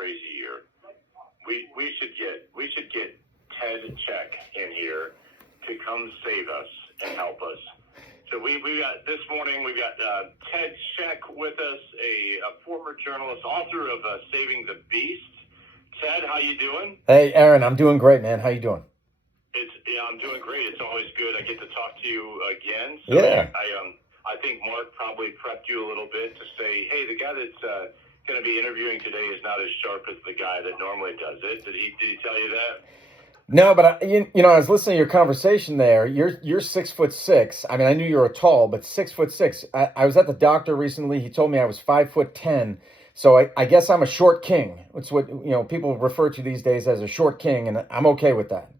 crazy year. We should get Ted Check in here to come save us and help us. So we got this morning. We got Ted Check with us, a former journalist, author of Saving the Beast. Ted, how you doing? Hey, Aaron, I'm doing great, man. How you doing? I'm doing great. It's always good. I get to talk to you again. So yeah. I think Mark probably prepped you a little bit to say, hey, the guy that's going to be interviewing today is not as sharp as the guy that normally does it. Did he tell you that? No, but I was listening to your conversation there. You're 6'6". I mean, I knew you were tall, but 6'6". I was at the doctor recently. He told me I was 5'10". So I guess I'm a short king. It's what people refer to these days as a short king, and I'm okay with that.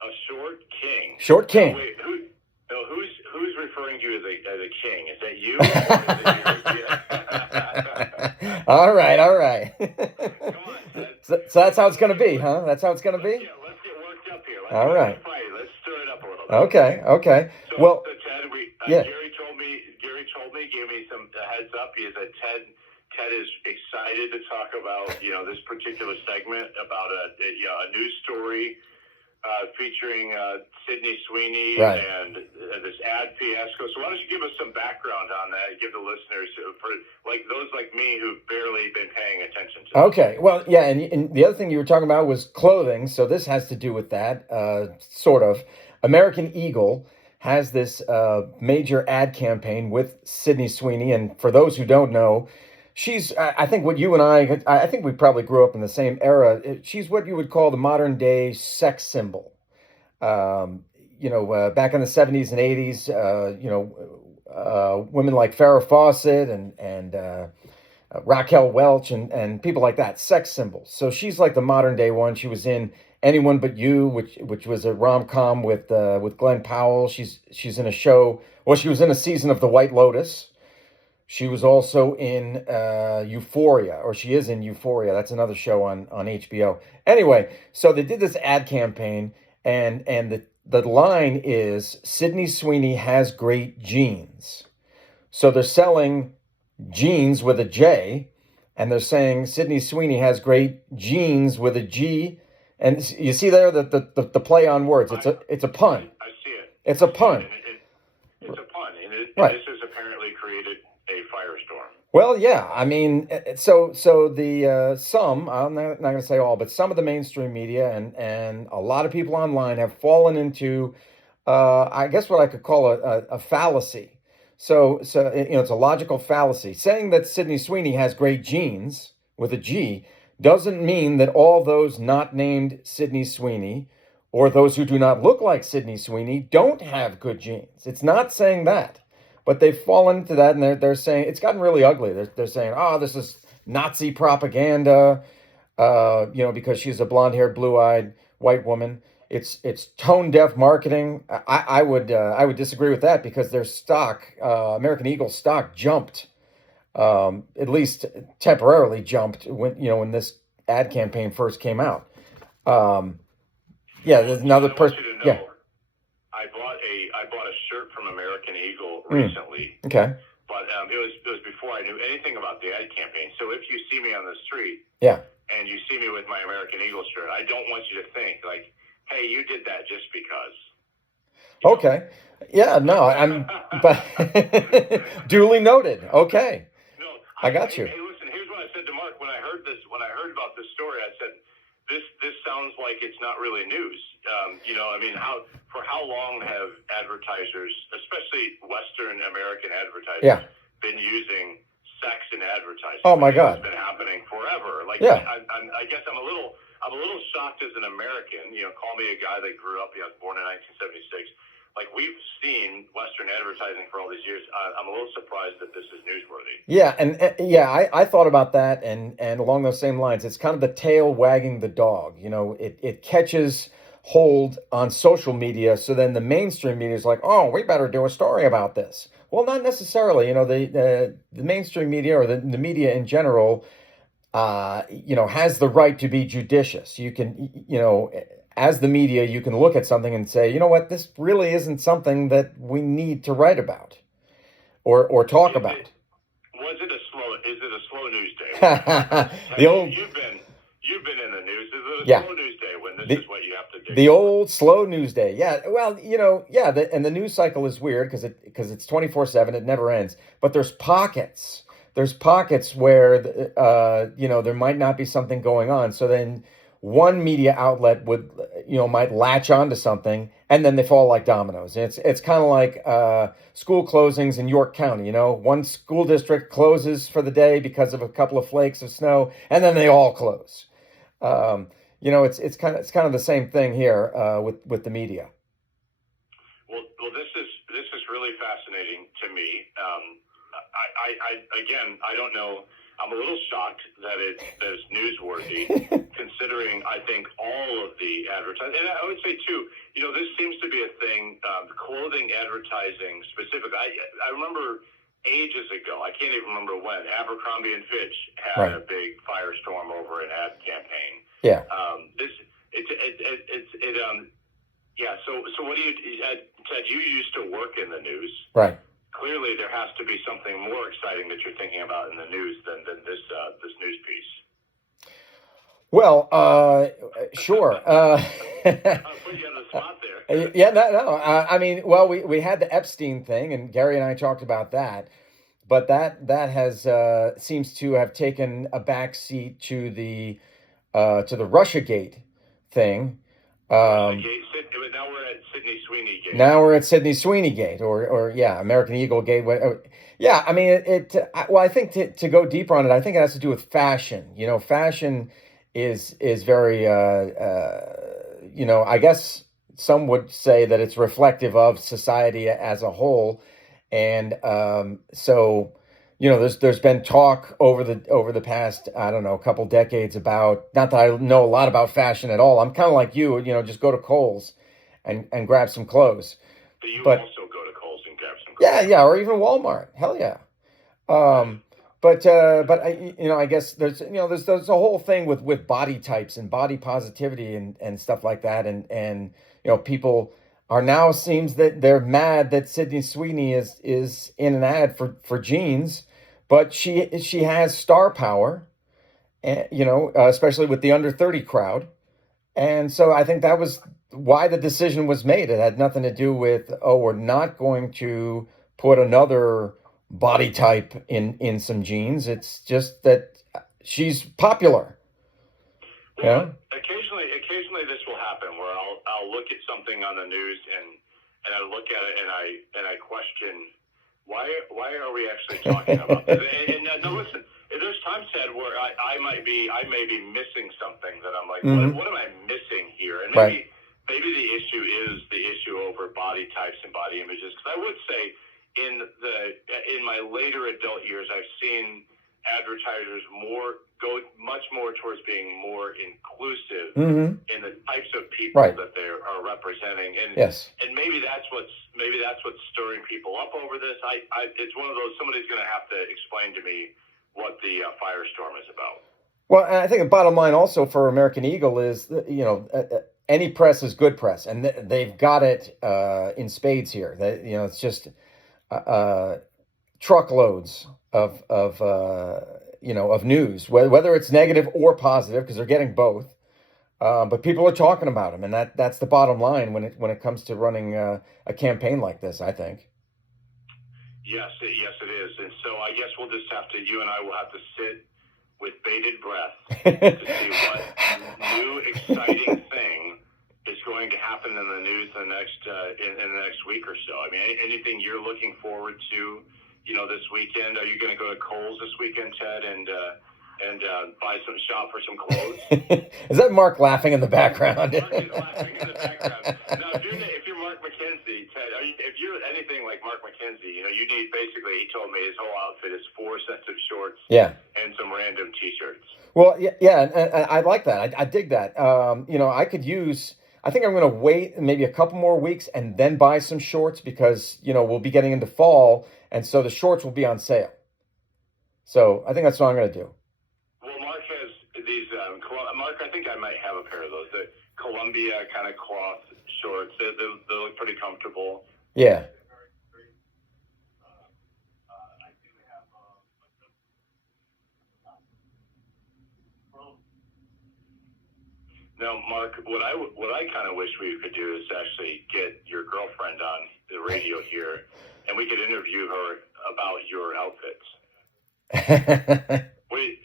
A short king. Short king. No, wait, who's referring to you as a king? Is that you? Or is it All right. Come on, Ted. So that's how it's going to be, huh? That's how it's going to be? Let's get worked up here. All right. Let's stir it up a little bit. Okay. So, well, so Ted, yeah. Gary told me, gave me some heads up. He said Ted is excited to talk about this particular segment about a news story featuring Sydney Sweeney right. and this ad fiasco. So why don't you give us some background on that? Give the listeners, for those like me who've barely been paying attention to. Okay, well, yeah, and the other thing you were talking about was clothing. So this has to do with that, sort of. American Eagle has this major ad campaign with Sydney Sweeney, and for those who don't know, she's, I think what you and I think we probably grew up in the same era. She's what you would call the modern day sex symbol. Back in the 70s and 80s, women like Farrah Fawcett and Raquel Welch and people like that, sex symbols. So she's like the modern day one. She was in Anyone But You, which was a rom-com with Glenn Powell. She's in a show. Well, she was in a season of The White Lotus. She was also in Euphoria, or she is in Euphoria. That's another show on HBO. Anyway, so they did this ad campaign, and the line is, Sydney Sweeney has great genes. So they're selling jeans with a J, and they're saying Sydney Sweeney has great genes with a G. And you see there the play on words. It's a pun. I see it. It's a pun. It's a pun, and right. This has apparently created a firestorm. Well, yeah. I mean, so the some, I'm not going to say all, but some of the mainstream media and a lot of people online have fallen into, I guess what I could call a fallacy. So it's a logical fallacy. Saying that Sydney Sweeney has great genes with a G doesn't mean that all those not named Sydney Sweeney or those who do not look like Sydney Sweeney don't have good genes. It's not saying that. But they've fallen into that, and they're saying it's gotten really ugly. They're saying, oh, this is Nazi propaganda, because she's a blonde-haired, blue-eyed white woman. It's tone-deaf marketing. I would disagree with that, because their stock, American Eagle stock, jumped, at least temporarily jumped when this ad campaign first came out. There's another person. Yeah. I bought a shirt from American Eagle recently. Okay. But it was before I knew anything about the ad campaign. So if you see me on the street, yeah, and you see me with my American Eagle shirt, I don't want you to think like, hey, you did that just because. Okay. Yeah. No. But duly noted. Okay. No, I got you. Hey, listen. Here's what I said to Mark when I heard this. When I heard about this story, I said, This sounds like it's not really news. How long have advertisers, especially Western American advertisers, been using sex in advertising? Oh my God, it's been happening forever. I guess I'm a little shocked as an American. Call me a guy that grew up. Born in 1976. We've seen Western advertising for all these years. I'm a little surprised that this is newsworthy. Yeah, and I thought about that, and along those same lines, it's kind of the tail wagging the dog. It catches hold on social media, so then the mainstream media is like, oh, we better do a story about this. Well, not necessarily. The mainstream media or the media in general, has the right to be judicious. You can, as the media, you can look at something and say, you know what, this really isn't something that we need to write about or talk about. Is it a slow news day? The old, Yeah. slow news day when this The, is what you have to dig the for. old slow news day. Yeah. Well, yeah, and the news cycle is weird because it's 24/7, it never ends. But there's pockets. There's pockets where there might not be something going on. So then one media outlet would might latch onto something and then they fall like dominoes. It's kind of like school closings in York County. One school district closes for the day because of a couple of flakes of snow, and then they all close. Um, it's kind of the same thing here with the media. Well, this is really fascinating to me. Again, I don't know. I'm a little shocked that it's newsworthy, considering I think all of the advertising. And I would say too, this seems to be a thing. Clothing advertising specifically. I remember ages ago. I can't even remember when. Abercrombie and Fitch had Right. a big firestorm over an ad campaign. Yeah. Yeah. So what do you, Ted? You used to work in the news. Right. Clearly, there has to be something more exciting that you're thinking about in the news than this news piece. Well, sure. I'll put you on the spot there. Yeah, no. I mean, well, we had the Epstein thing, and Gary and I talked about that, but that has seems to have taken a backseat to the Russiagate thing. Now we're at Sydney Sweeney Gate. Now we're at Sydney Sweeney Gate, or yeah, American Eagle Gate. Yeah, I mean, well, I think to go deeper on it, I think it has to do with fashion. Fashion is very, I guess some would say that it's reflective of society as a whole, and so there's been talk over the past, I don't know, couple decades about, not that I know a lot about fashion at all. I'm kind of like you, just go to Kohl's and grab some clothes. But you But also go to Kohl's and grab some clothes. yeah, or even Walmart. Hell yeah. But I guess there's a whole thing with body types and body positivity and stuff like that, and people are now, seems that they're mad that Sydney Sweeney is in an ad for jeans, but she has star power, and especially with the under 30 crowd, and so I think that was why the decision was made. It had nothing to do with, oh, we're not going to put another body type in some jeans. It's just that she's popular. Well, occasionally this will happen where I'll look at something on the news and I look at it and I question why are we actually talking about this? And no, listen, there's times, Ted, where I may be missing something that I'm like, what am I missing here? And maybe the issue is the issue over body types and body images. Because I would say in my later adult years, I've seen advertisers go much more towards being more inclusive in the types of people that they are representing, and yes, and maybe that's what's stirring people up over this. It's one of those, somebody's going to have to explain to me what the firestorm is about. Well, and I think the bottom line also for American Eagle is any press is good press, and they've got it in spades here. It's just truckloads of news, whether it's negative or positive, because they're getting both. But people are talking about them, and that's the bottom line when it comes to running a campaign like this, I think. Yes, it is. And so I guess you and I will have to sit with bated breath to see what new exciting thing is going to happen in the news in the next week or so. I mean, anything you're looking forward to, this weekend? Are you going to go to Kohl's this weekend, Ted, and shop for some clothes? Is that Mark laughing in the background? Mark is laughing in the background. Now, if you're Mark McKenzie, Ted, if you're anything like Mark McKenzie, you need, basically, he told me his whole outfit is 4 sets of shorts, and some random T-shirts. Well, yeah, and I like that. I dig that. I think I'm going to wait maybe a couple more weeks and then buy some shorts, because we'll be getting into fall, and so the shorts will be on sale. So I think that's what I'm going to do. Well, Mark has these. Mark, I think I might have a pair of those. The Columbia kind of cloth shorts. They look pretty comfortable. Yeah. Now, Mark, what I kind of wish we could do is actually get your girlfriend on the radio here, and we could interview her about your outfits. Wait.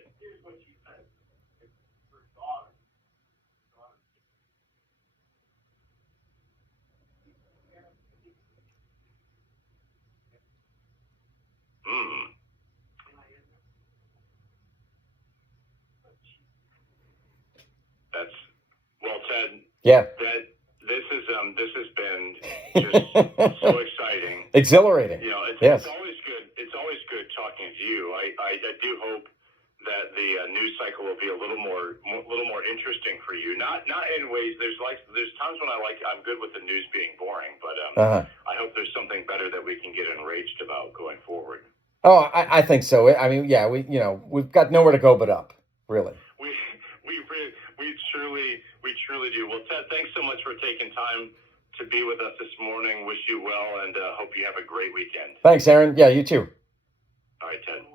Hmm. That's well, Ted. Yeah. This has been just so exciting, Exhilarating. You know, Yes. it's always good. It's always good talking to you. I do hope that the news cycle will be a little more interesting for you. Not in ways. There's times when I'm good with the news being boring, but I hope there's something better that we can get enraged about going forward. Oh, I think so. I mean, yeah, we've got nowhere to go but up, really. We truly do. Well, Ted, thanks so much for taking time to be with us this morning. Wish you well, and hope you have a great weekend. Thanks, Aaron. Yeah, you too. All right, Ted.